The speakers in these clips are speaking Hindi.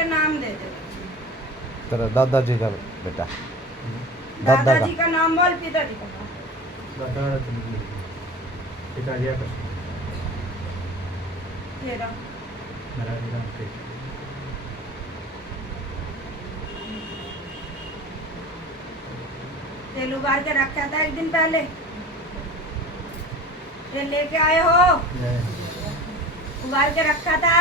के नाम दे दे। तेरा दादाजी का बेटा, दादाजी का नाम बोल, पिताजी का नाम। पिताजी का तेरा मेरा नाम तेल उबाल के रखा था एक दिन पहले, तेल लेके आए हो, उबाल के रखा था।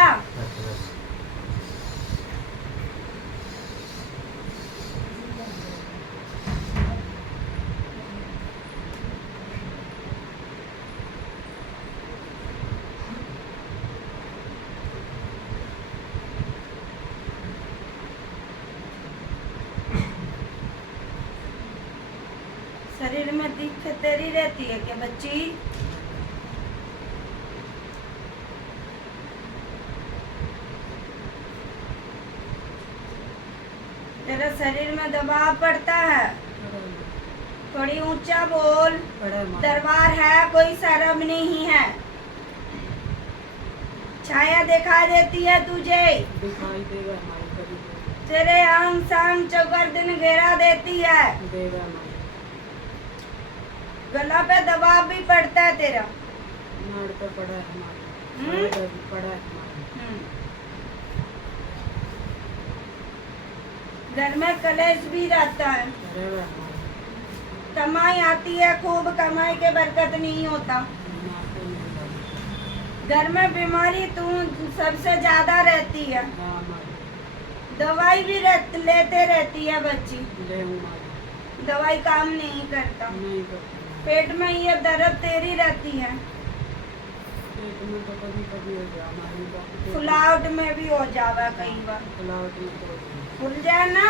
शरीर में दिक्कत तेरी रहती है क्या बच्ची? तेरे शरीर में दबाव पड़ता है, थोड़ी ऊंचा बोल। दरबार है, कोई शर्म नहीं है। छाया दिखाई देती है तुझे, दिखाई देगा हमारी कभी तेरे अंग संग चौकर दिन घेरा देती है। देगा हमारी गला पे दबाव भी पड़ता है तेरा। नाड़ पे पड़ा है हमारी, हम्म? नाड़ पे पड़ा है हमारी। घर में कलेश भी रहता है, रहेगा हमारी। कमाई आती है खूब, कमाई के बरकत नहीं होता। नाड़ पे नहीं लगा। घर में बीमारी तू सबसे ज्यादा रहती है, हाँ हमारी, दवाई भी लेते रहती है बच्ची, ले हमारी, दवाई काम नहीं करता। नहीं करती। पेट में ये दर्द तेरी रहती है, पेट में तो कभी कभी हो गया हमारी, बाकी पेट में- फुलावट में भी हो जावा कई बार, फुलावट में तो हो गई। फूल जाए ना।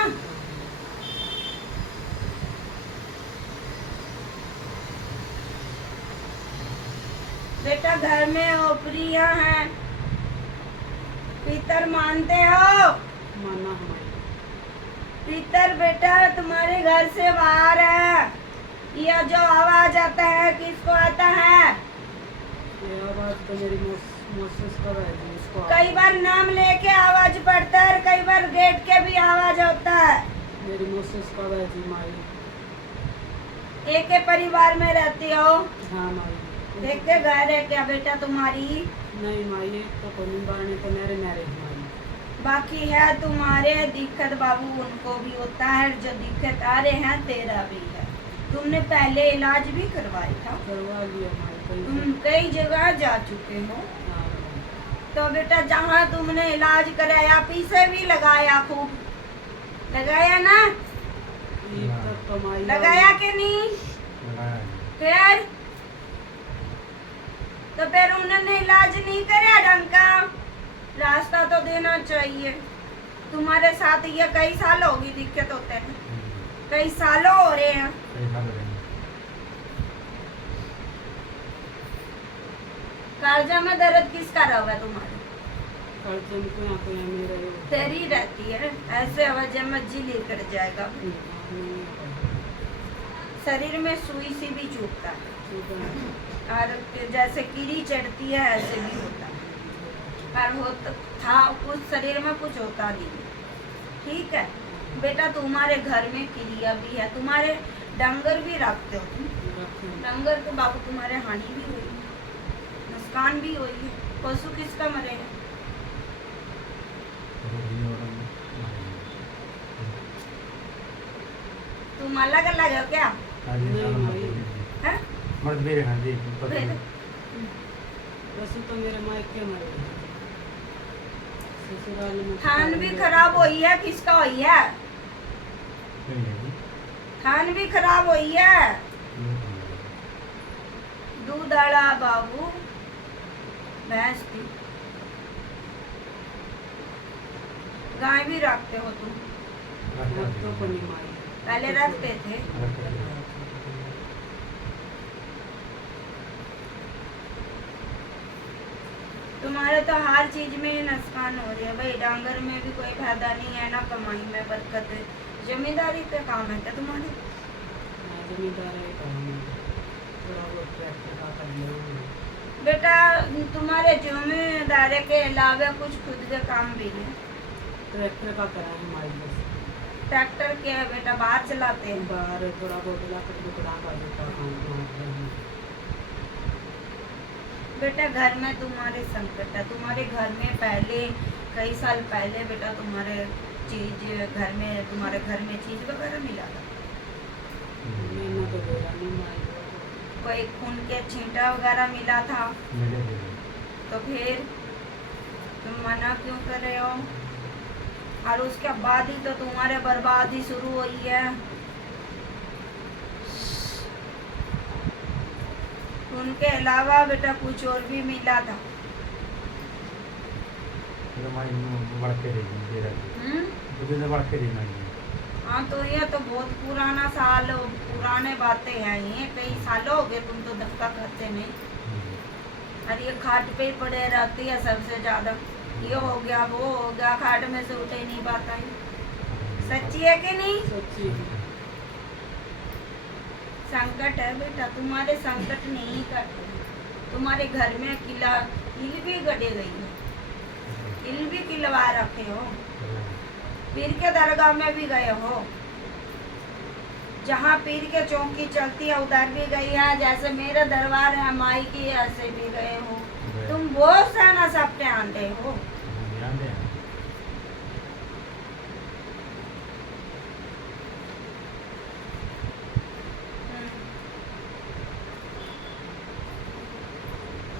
बेटा घर में ओपरियां हैं, पितर मानते हो? माना हमारी, पितर बेटा तुम्हारे घर से बाहर है। यह जो आवाज आता है किसको आता है? ये आवाज तो मेरी मोसेस कर रहा है इसको। कई बार नाम लेके आवाज पड़ता है और कई बार गेट के भी आवाज होता है। मेरी मोसेस कर रहा है जी माई। एक ही परिवार में रहती हो, हाँ माई। देख के घर है क्या बेटा तुम्हारी? नहीं माई, तो कोई बारने तो मेरे मैरिज माई। बाकी है तुम्हारे दिक्कत बाबू, उनको भी होता है। जो दिक्कत आ रहे हैं तेरा भी है। तुमने पहले इलाज भी करवाया था, करवा लिया माई तुम कई जगह जा चुके हो। तो बेटा जहाँ तुमने इलाज कराया पीछे भी लगाया, खूब लगाया ना? तो माई लगाया कि नहीं? फिर तो फिर उन्होंने इलाज नहीं कराया ढंग का, रास्ता तो देना चाहिए। तुम्हारे साथ ये कई साल होगी दिक्कत होते हैं, कई सालों हो रहे हैं। कालजा में दर्द किसका रहा है तुम्हारे? कर्जन को यहाँ पे मेरा तेरी रहती है, ऐसे वजह में जी लेकर जाएगा। शरीर में सुई सी भी चुभता है, और जैसे कीड़ी चढ़ती है ऐसे भी होता है। पर होता था कुछ शरीर में कुछ होता नहीं। ठीक है बेटा, तुम्हारे घर में क्रिया भी है, तुम्हारे डंगर भी रखते हो तुम। डंगर तो बाबू तुम्हारे हानि भी हुई, नुकसान भी हुई है। पशु किसका मरेगा? तुम अलग अलग हो क्या? हैं? मर्द भी हाँ जी। फिर? वैसे तो मेरे मायके मरे, ससुराल में खान भी खराब हुई है, किसका हुई है? खान भी खराब हुई है। दूध आड़ा बाबू भैंस थी, गाय भी रखते हो तुम? तो कोनी माई पहले रखते थे। तुम्हारे तो हर चीज में नुकसान हो रही है भाई। डांगर में भी कोई फायदा नहीं है, ना कमाई में बरकत है। जमींदारी पे काम है क्या तुम्हारे? जमींदार है काम है, थोड़ा बहुत ट्रैक्टर का कर लिया। बेटा तुम्हारे जमींदारी के अलावा कुछ खुद के काम भी है। ट्रैक्टर का करा है माइलेज। ट्रैक्टर के है बेटा, बाहर चलाते हैं। बाहर थोड़ा बहुत इलाका टुकड़ा का देता काम करते हैं। बेटा घर में तुम्हारे संकट है, तुम्हारे घर में पहले कई साल पहले बेटा तुम्हारे तुम्हारे घर में चीज वगैरह मिला था, मैंने तो बोला नहीं माई कोई खून के छींटा वगैरह मिला था, मिले थे। तो फिर तुम मना क्यों कर रहे हो? और उसके बाद ही तो तुम्हारे बर्बादी शुरू हुई है। उनके अलावा बेटा कुछ और भी मिला था। तो माई बढ़ के दे रही उधर से बढ़ के देना ही। हाँ तो ये तो बहुत पुराना साल पुराने बातें हैं, ये कई सालों हो गए तुम तो धक्का खाते नहीं। और ये खाट पे ही पड़े रहती है सबसे ज्यादा, ये हो गया वो हो गया, खाट में से उठ ही नहीं पाता है। सच्ची है कि नहीं? सच्ची संकट है बेटा, तुम्हारे संकट नहीं कटे, तुम्हारे घर में किल भी गड़े गई है, किल भी किलवा रखे हो, पीर के दरगाह में भी गए हो, जहाँ पीर के चौकी चलती है उधर भी गई है, जैसे मेरे दरबार है माई की ऐसे भी गए हो। तुम बहुत साना सब पे आते हो।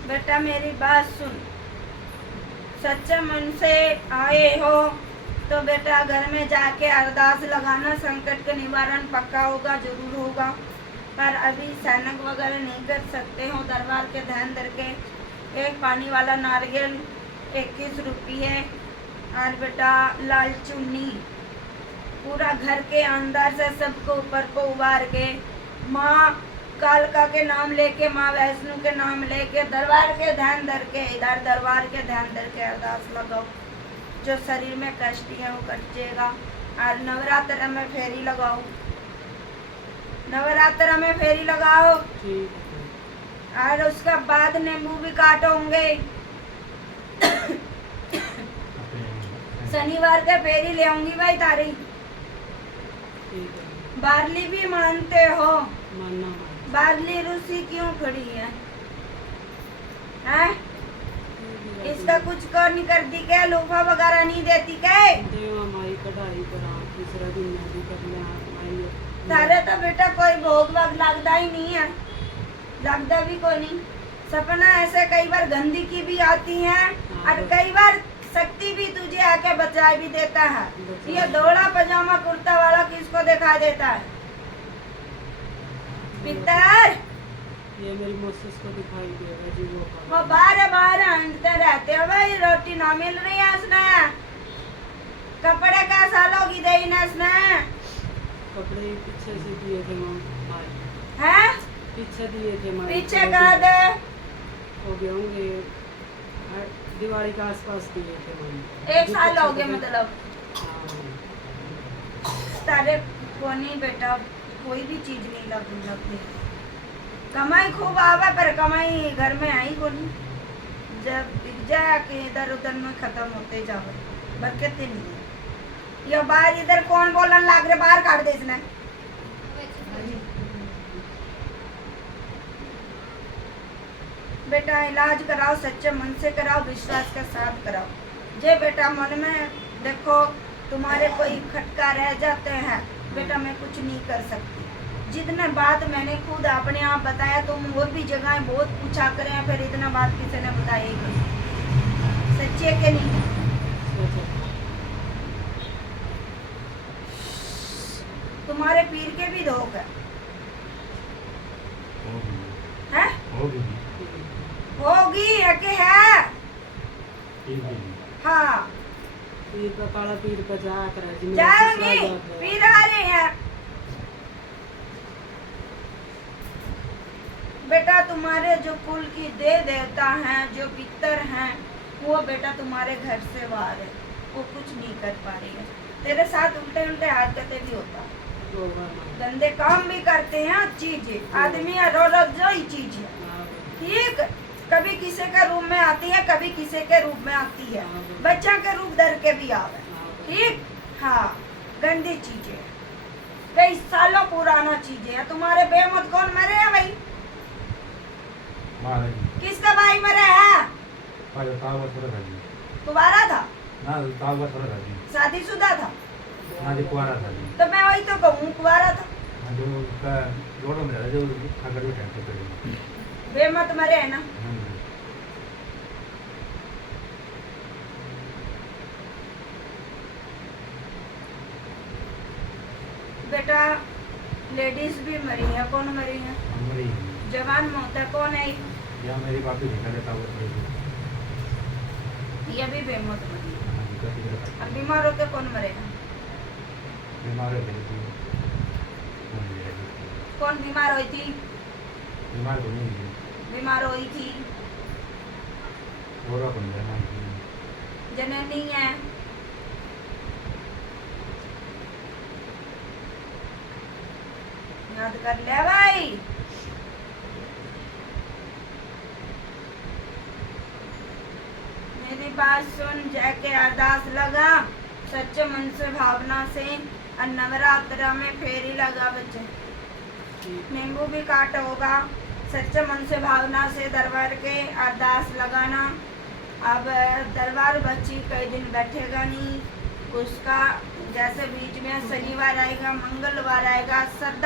बेटा मेरी बात सुन, सच्चे मन से आए हो तो बेटा घर में जाके अरदास लगाना, संकट का निवारण पक्का होगा, जरूर होगा। पर अभी सैनक वगैरह नहीं कर सकते हो, दरबार के ध्यान धर के एक पानी वाला नारियल 21 रुपये और बेटा लाल चुन्नी पूरा घर के अंदर से सबको ऊपर को उबार के माँ कालका के नाम लेके, माँ वैष्णो के नाम लेके दरबार के ध्यान धर के, इधर दरबार के ध्यान धर के अरदास लगाओ, जो शरीर में कष्ट है वो कट जाएगा। और नवरात्र में फेरी लगाओ, नवरात्र में फेरी लगाओ। ठीक है। और उसके बाद नींबू भी काटोगे। शनिवार के फेरी ले आऊंगी भाई तारी। ठीक है। बारली भी मानते हो? मानना बारली रूसी क्यों खड़ी है? हैं? इसका कुछ कर नहीं करती क्या? लोफा वगैरह नहीं देती क्या? देवा माई कढ़ाई करा, तीसरा दिन मैं भी कर लिया माई। तारे तो बेटा कोई भोग वग लगता ही नहीं है, लगता भी कोई नहीं। सपना ऐसे कई बार गंदी की भी आती है और कई बार शक्ति भी तुझे आके बचा भी देता है। ये धोला पजामा कुर्ता वाला किसको दिखा देता है? पितर ये मेरी मोसेस को दिखाई देगा जी, वो बाहर हंटते रहते हो भाई, रोटी ना मिल रही है इसने, कपड़े का सालोगी दे इसने। कपड़े पीछे से दिए थे माई, हैं? पीछे दिए थे माई। पीछे कहा दे? हो गए होंगे दिवाली के आसपास दिए थे माई। 1 साल हो गए मतलब। हाँ। तारे को नहीं बेटा, कोई भी चीज नहीं लगती। कमाई खूब आवे पर कमाई घर में आई को नहीं, जब बिक जाए कि इधर उधर में खत्म होते जावे, बरकत नहीं है। ये बाहर इधर कौन बोलन लाग रहे, बाहर काट दे इसने। बेटा इलाज कराओ, सच्चे मन से कराओ, विश्वास के साथ कराओ। जे बेटा मन में देखो तुम्हारे कोई खटका रह जाते हैं, बेटा मैं कुछ नहीं कर सकती। जितने बात मैंने खुद अपने आप बताया, तुम और भी जगह बहुत पूछा करें, फिर इतना बात किसी ने बताया ही नहीं। सच्ची है कि नहीं? तुम्हारे पीर के भी धोख है, हैं? होगी है कि है? हाँ पीर का काला पीर का जा कर जाएंगे, पीर आ रहे हैं। बेटा तुम्हारे जो कुल की देवता हैं, जो पितर हैं, वो बेटा तुम्हारे घर से बाहर है, वो कुछ नहीं कर पा रही है। तेरे साथ उल्टे उल्टे हरकतें भी होता है, गंदे काम भी करते हैं। चीज आदमी रोज जो ही चीज है, ठीक। कभी किसी के रूप में आती है, कभी किसी के रूप में आती है, बच्चा के रूप धर के भी आवे, ठीक। हाँ, गंदी चीजें हैं, कई सालों पुराना चीजें है। तुम्हारे बेमत कौन मरे हैं भाई? मारे किसका भाई मरे है? पाले तावा थोड़ा था जी तुम्हारा था? ना तावा थोड़ा था जी शादीशुदा था? ना जी कुआरा था जी तो मैं वही तो कहूँ, कुंवारा था। हाँ, जो उसका रोड में रहता जो अगर भी टाइम पे करेगा बेमत मरे है ना। बेटा लेडीज भी मरी है। कौन मरी है? हमारी जवान मौत है। कौन है? या मेरी बात ही देखा लेता वो ये भी बेमौत मरी है। बीमार और बीमार होते कौन मरेगा? हो गई थी कौन बीमार हुई थी? बीमार तो नहीं थी बीमार हुई थी और अपन रहना जननी है। याद कर ले भाई। मेरी बात सुन, जाके अरदास लगा सच्चे मन से भावना से, और नवरात्र में फेरी लगा बच्चे। नींबू भी काट होगा, सच्चे मन से भावना से दरबार के अरदास लगाना। अब दरबार बच्ची कई दिन बैठेगा नहीं, उसका जैसे बीच में शनिवार आएगा, मंगलवार आएगा, श्रद्धा